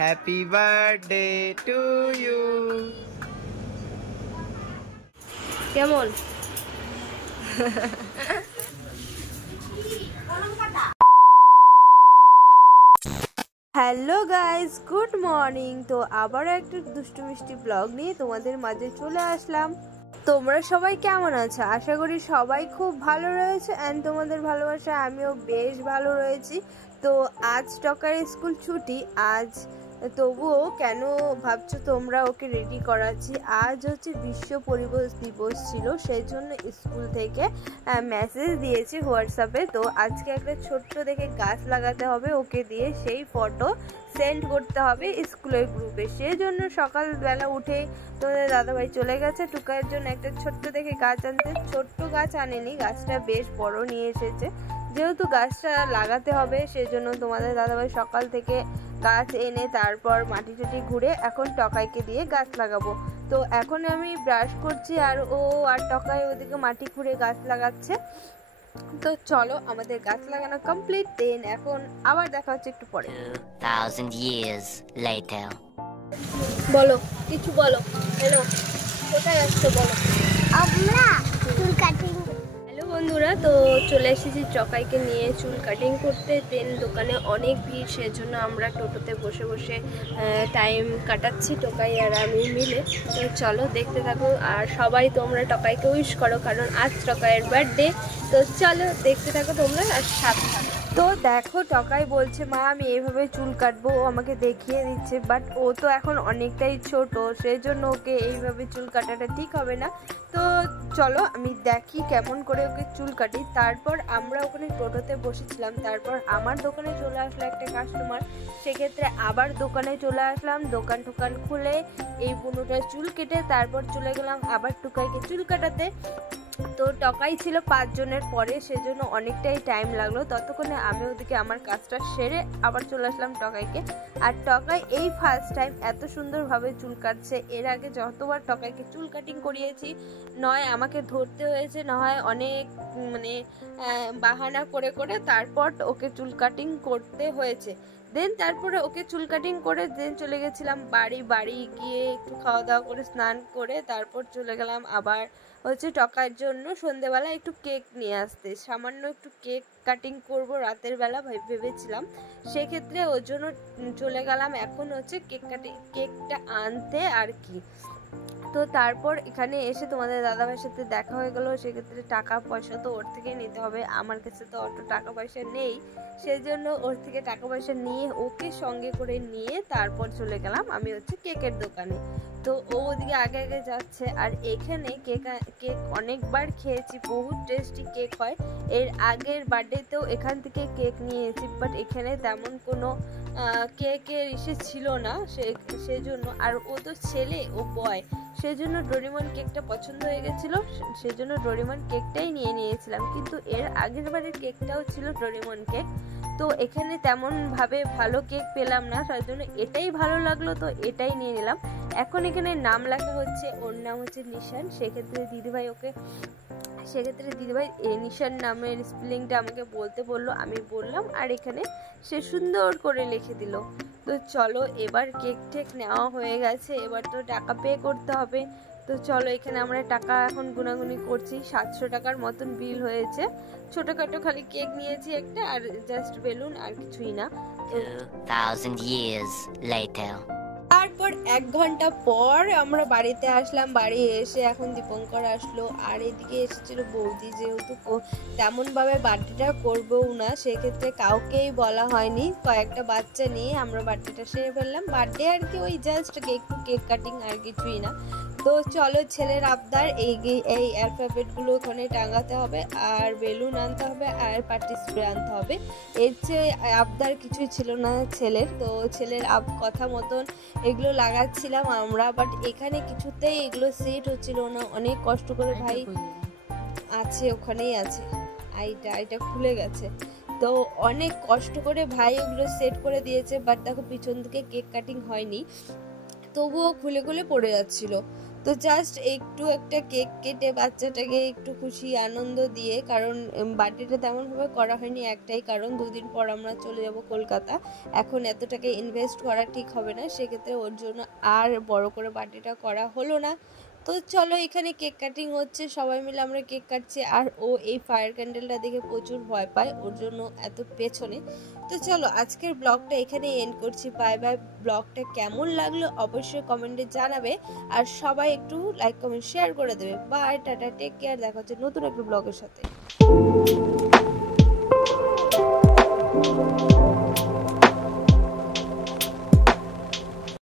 Happy birthday to you. কেমন? Hello guys, good morning. তো আবারও একটু দুষ্টু মিষ্টি ব্লগ নিয়ে তোমাদের মাঝে চলে আসলাম। তোমরা সবাই কেমন আছো? আশা করি সবাই খুব ভালো রয়েছে অ্যান্ড তোমাদের ভালোবাসা আমিও বেশ ভালো রয়েছি। তো আজ টকার স্কুল ছুটি, আজ তবুও কেন ভাবছো তোমরা, ওকে রেডি করাচ্ছি। আজ হচ্ছে বিশ্ব পরিবেশ দিবস ছিল, সেই জন্য স্কুল থেকে মেসেজ দিয়েছি হোয়াটসঅ্যাপে। তো আজকে একটা ছোট্ট দেখে গাছ লাগাতে হবে ওকে দিয়ে, সেই ফটো সেন্ড করতে হবে স্কুলের গ্রুপে। সেই জন্য সকালবেলা উঠে তোমাদের দাদাভাই চলে গেছে টুকাইয়ের জন্য একটা ছোট্ট দেখে গাছ আনতে। ছোট্ট গাছ আনেনি, গাছটা বেশ বড় নিয়ে এসেছে। যেহেতু গাছটা লাগাতে হবে সেজন্য তোমাদের দাদাভাই সকাল থেকে গাছ এনে তারপর মাটি টাটি ঘুরে এখন টকাইকে দিয়ে গাছ লাগাবো। তো এখন আমি ব্রাশ করছি আর ও আর টকাই ওদিকে মাটি ঘুরে গাছ লাগাচ্ছে। তো চলো আমাদের গাছ লাগানো কমপ্লিট, দেন এখন আবার দেখা হচ্ছে একটু পরে। 2000 years later. বলো, কিছু বলো। হ্যালো, কোথায় আসছো বলো? আমরা চুল কাটিং। হ্যালো বন্ধুরা, তো চলে এসেছি টকাইকে নিয়ে চুল কাটিং করতে। দেন দোকানে অনেক ভিড়, সেজন্য আমরা টোটোতে বসে বসে টাইম কাটাচ্ছি টকাই আর আমি মিলে। তো চলো দেখতে থাকো, আর সবাই তোমরা টকাইকে উইশ করো কারণ আজ টকাইয়ের বার্থডে। তো চলো দেখতে থাকো তোমরা আর সাথে থাকো। তো দেখো টকাই বলছে মা আমি এইভাবে চুল কাটবো, ও আমাকে দেখিয়ে দিচ্ছে। বাট ও তো এখন অনেকটাই ছোট, সেই জন্য ওকে এইভাবে চুল কাটাটা ঠিক হবে না। তো চলো আমি দেখি কেমন করে ওকে চুল কাটি। তারপর আমরা ওখানে টোটোতে বসেছিলাম, তারপর আমার দোকানে চলে আসলো একটা কাস্টমার। সেক্ষেত্রে আবার দোকানে চলে আসলাম, দোকান টোকান খুলে এই বুনোটার চুল কেটে তারপর চলে গেলাম আবার টুকাইকে চুল কাটাতে। তো টকাই ছিল 5 জনের পরে, সেজন্য অনেকটাই টাইম লাগলো। ততক্ষণে আমি ওদিকে আমার কাজটা সেরে আবার চলে আসলাম টকাইকে। আর টকাই এই ফার্স্ট টাইম এত সুন্দরভাবে চুল কাটছে। এর আগে যতবার টকাইকে চুল কাটিং করিয়েছি, নয় আমাকে ধরতে হয়েছে, না হয় অনেক বাহানা করে করে তারপর ওকে চুল কাটিং করতে হয়েছে। দেন তারপরে ওকে চুল কাটিং করে দেন চলে গেছিলাম বাড়ি গিয়ে একটু খাওয়া দাওয়া করে স্নান করে তারপর চলে গেলাম আবার হচ্ছে টকার জন্য সন্ধেবেলা একটু কেক নিয়ে আসতে। সামান্য একটু কেক কাটিং করব রাতের বেলা ভেবেছিলাম, সেক্ষেত্রে ওর জন্য চলে গেলাম এখন হচ্ছে কেকটা আনতে আর কি। তো তারপর এখানে এসে তোমাদের দাদাভাইয়ের সাথে দেখা হয়ে গেল। সেক্ষেত্রে টাকা পয়সা তো ওর থেকে নিতে হবে, আমার কাছে তো অত টাকা পয়সা নেই, সেই জন্য ওর থেকে টাকা পয়সা নিয়ে ওকে সঙ্গে করে নিয়ে তারপর চলে গেলাম আমি হচ্ছে কেকের দোকানে। তো ও ওদিকে আগে আগে যাচ্ছে। আর এখানে কেক অনেকবার খেয়েছি, বহুত টেস্টি কেক হয়। এর আগের বার্থডেতেও এখান থেকে কেক নিয়েছি, বাট এখানে তেমন কোনো কেকের ইসে ছিল না, সেজন্য। আর ও তো ছেলে, ও বয়, সেজন্য ডোরিমন কেকটা পছন্দ হয়ে গেছিলো, সেজন্য ডোরিমন কেকটাই নিয়ে নিয়েছিলাম। কিন্তু এর আগের বারের কেকটাও ছিল ডোরিমন কেক। তো এখানে তেমনভাবে ভালো কেক পেলাম না, তার জন্য এটাই ভালো লাগলো, তো এটাই নিয়ে নিলাম। এখন এখানে নাম লেখা হচ্ছে, ওর নাম হচ্ছে নিশান। সেক্ষেত্রে দিদিভাই নিশান নামের স্পেলিংটা আমাকে বলতে বললো, আমি বললাম আর এখানে সে সুন্দর করে লিখে দিল। তো চলো এবার কেক টেক নেওয়া হয়ে গেছে, এবার তো টাকা পে করতে হবে। তো চলো এখানে আমরা টাকা এখন গুনাগুনি করছি। 700 টাকার মতন বিল হয়েছে। ছোটখাটো খালি কেক নিয়েছি একটা, আর জাস্ট বেলুন, আর কিছুই না। 2000 years later. তারপর 1 ঘন্টা পর আমরা বাড়িতে আসলাম। বাড়ি এসে এখন দীপঙ্কর আসলো, আর এদিকে এসেছিল বৌদি। যেহেতু তেমন ভাবে বার্থডেটা করবোও না, সেক্ষেত্রে কাউকেই বলা হয়নি, কয়েকটা বাচ্চা নিয়ে আমরা বার্থডেটা সেরে ফেললাম। বার্থডে আর কি ওই জাস্ট কেক কাটিং, আর কিছুই না। তো চলো ছেলের আবদার, এই অ্যালফাবেটগুলো ওখানে টাঙাতে হবে, আর বেলুন আনতে হবে, আর পার্টি স্প্রে আনতে হবে। এর চেয়ে আবদার কিছুই ছিল না ছেলের। তো ছেলের কথা মতন এগুলো লাগাচ্ছিলাম আমরা, বাট এখানে কিছুতেই এগুলো সেট হচ্ছিল না। অনেক কষ্ট করে ভাই আছে, ওখানেই আছে, এটা খুলে গেছে। তো অনেক কষ্ট করে ভাই ওগুলো সেট করে দিয়েছে, বাট দেখো পিছন থেকে কেক কাটিং হয়নি, তবুও খুলে খুলে পড়ে যাচ্ছিল। তো জাস্ট একটু একটা কেক কেটে বাচ্চাটাকে একটু খুশি আনন্দ দিয়ে, কারণ বার্থডেটা তেমনভাবে করা হয়নি, একটাই কারণ 2 দিন পর আমরা চলে যাব কলকাতা। এখন এত টাকা ইনভেস্ট করা ঠিক হবে না, সেক্ষেত্রে ওর জন্য আর বড় করে বার্থডেটা করা হলো না। তো চলো এখানে কেক কাটিং হচ্ছে, সবাই মিলে আমরা কেক কাটছি, আর ও এই ফায়ার ক্যান্ডেলটা দেখে প্রচুর ভয় পায়, ওর জন্য এত পেছনে। তো চলো আজকের ব্লগটা এখানে এন্ড করছি। Bye bye. ব্লগটা কেমন লাগলো অবশ্যই কমেন্টে জানাবে, আর সবাই একটু লাইক কমেন্ট শেয়ার করে দেবে। বাই, টাটা, টেক কেয়ার, দেখা হচ্ছে নতুন একটা ব্লগের সাথে।